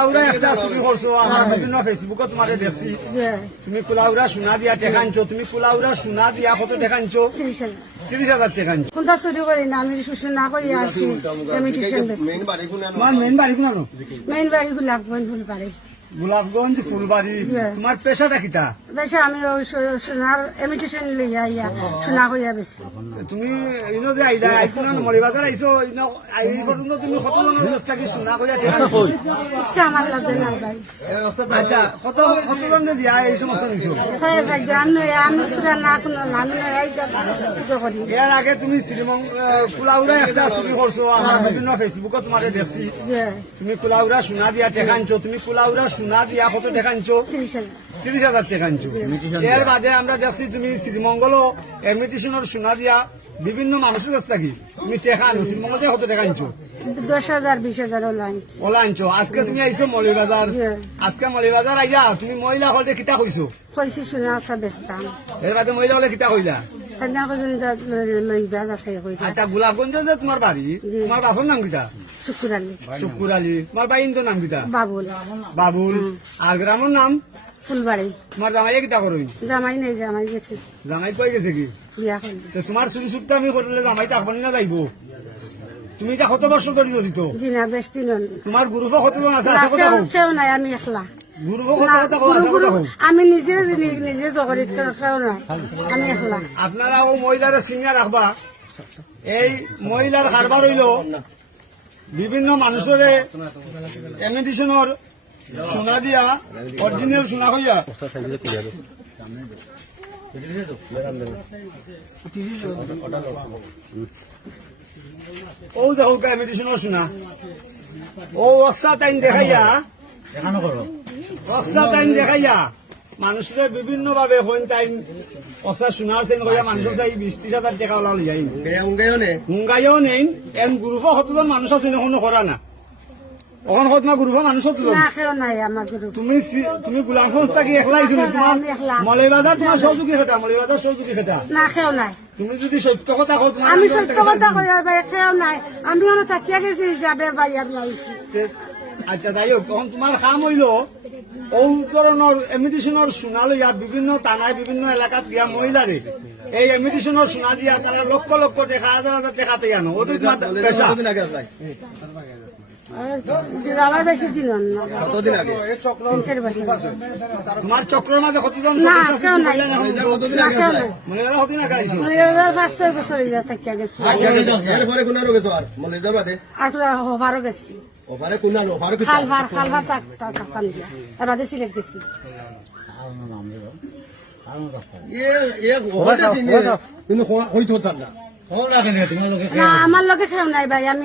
কুলাউরা একটা ছবি করছো আমার বিভিন্ন ফেসবুকে তোমারে দেখছি তুমি কুলাউরা সোনা দিয়া টেকানছো তুমি কুলাউরা সোনা দিয়া কত টেকানছো 30,000 টেকানছো কোনটা চুরি করি না আমি শুষণ না করি আছি ইমিটেশন বেশি তোমার মেইন বাড়ি কোন মেইন বাড়ি গোলাপগঞ্জ ফুলবাড়ি গোলাপগঞ্জ ফুলবাড়ি তোমার পেশাটা কিটা বেশি আমি ওই সোনার ইমিটেশন লইয়া ইয়া সোনা কইয়া বেশি তুমি ইনো যে আইলা আইছো না মরিবাজার আইছো ইনো আই পর্যন্ত তুমি কত জনের কাছ থেকে সোনা কইয়া টেকানছো ইচ্ছা আমার লাগে নাই ভাই আচ্ছা কত জনে দিয়া এই সমস্ত নিছো স্যার ভাই জানো আমি পুরা না কোনো নাম নাই এই যে করি এর আগে তুমি কুলাউরা একটা ছবি করছো আমার বিভিন্ন ফেসবুকে তোমারে দেখছি তুমি কুলাউরা সোনা দিয়া টেকানছো তুমি কুলাউরা সোনা দিয়া কত টেকানছো 30,000 টেকানছো এর বাদে আমরা দেখছি তুমি শ্রীমঙ্গল এমিটেশনের সোনা দিয়া বিভিন্ন মানুষের কাছ থেকে তুমি টেকানো শ্রীমঙ্গলে কত টেকানছো 10,000 20,000 ওলা আনছো আজকে তুমি আইছো মলিবাজার আজকে মলিবাজার আইয়া তুমি মহিলা হলে কিতা কইছো কইছি সোনা আছে বেচতাম এর বাদে মহিলা হলে কিতা কইলা কন্যা কজন লইবা আছে কইতা আচ্ছা গোলাপগঞ্জ যে তোমার বাড়ি তোমার বাপর নাম কিতা শুকুর আলী শুকুর আলী তোমার বাইন নাম কিতা বাবুল বাবুল আর গ্রামের নাম ফুলবাড়ি তোমার জামাই কিতা করই জামাই নেই জামাই গেছে জামাই কই গেছে কি বিয়া করলি তো তোমার চুরি চুটটা আমি করলে জামাই থাকবো না যাইব তুমি এটা কত বর্ষ ধরে জড়িত জি না বেশ দিন তোমার গ্রুপে কতজন আছে আছে কথা হোক কেউ নাই আমি একলা গ্রুপে কত কথা হোক আছে কথা হোক আমি নিজে জগরি কেউ নাই আমি একলা আপনারা ও মহিলার সিনিয়র রাখবা এই মহিলার কারবার হইল বিভিন্ন মানুষের এমিটেশনের সোনা দিয়া অরিজিনাল সোনা হইয়া ও দেখো এমিটেশনের সোনা ও অস্তা টাইম দেখাইয়া অস্তা টাইম দেখাইয়া মানুষের বিভিন্ন ভাবে হইন টাইম অস্তা সোনার চেন কইয়া মানুষের চাই 20-30,000 টাকা ওলা লই যাই হুঙ্গাইও নেই এন গ্রুপ কতজন মানুষ আছে এখনো করা না ওখান কত না গ্রুপ মানুষ না কেউ নাই আমার গ্রুপ তুমি গোলাম সংস্থা কি একলাই ছিল তোমার মলিবাজার তোমার সহযোগী খেটা মলিবাজার সহযোগী খেটা না কেউ নাই তুমি যদি সত্য কথা কও আমি সত্য কথা কই ভাই কেউ নাই আমি ওরা থাকিয়া গেছি হিসাবে ভাই আর নাইছি আচ্ছা যাই হোক তখন তোমার কাম হইল ও ধরনের এমিটেশনের সোনা লইয়া বিভিন্ন থানায় বিভিন্ন এলাকাত গিয়া মহিলারে এই এমিটেশনের সোনা দিয়া তারা লক্ষ লক্ষ টাকা হাজার টাকা দিয়ে আনো ওটা তোমার পেশা আমার বেশি দিন না তোমার চক্রের মাঝে কতজন না কেউ নাই মহিলারা কতদিন আগে আইছো 5-6 বছর থাকিয়া গেছি আর হবারও গেছি খালভার টাকা দিয়া এবার সিলেট গেছি আমার লগে খেও নাই ভাই আমি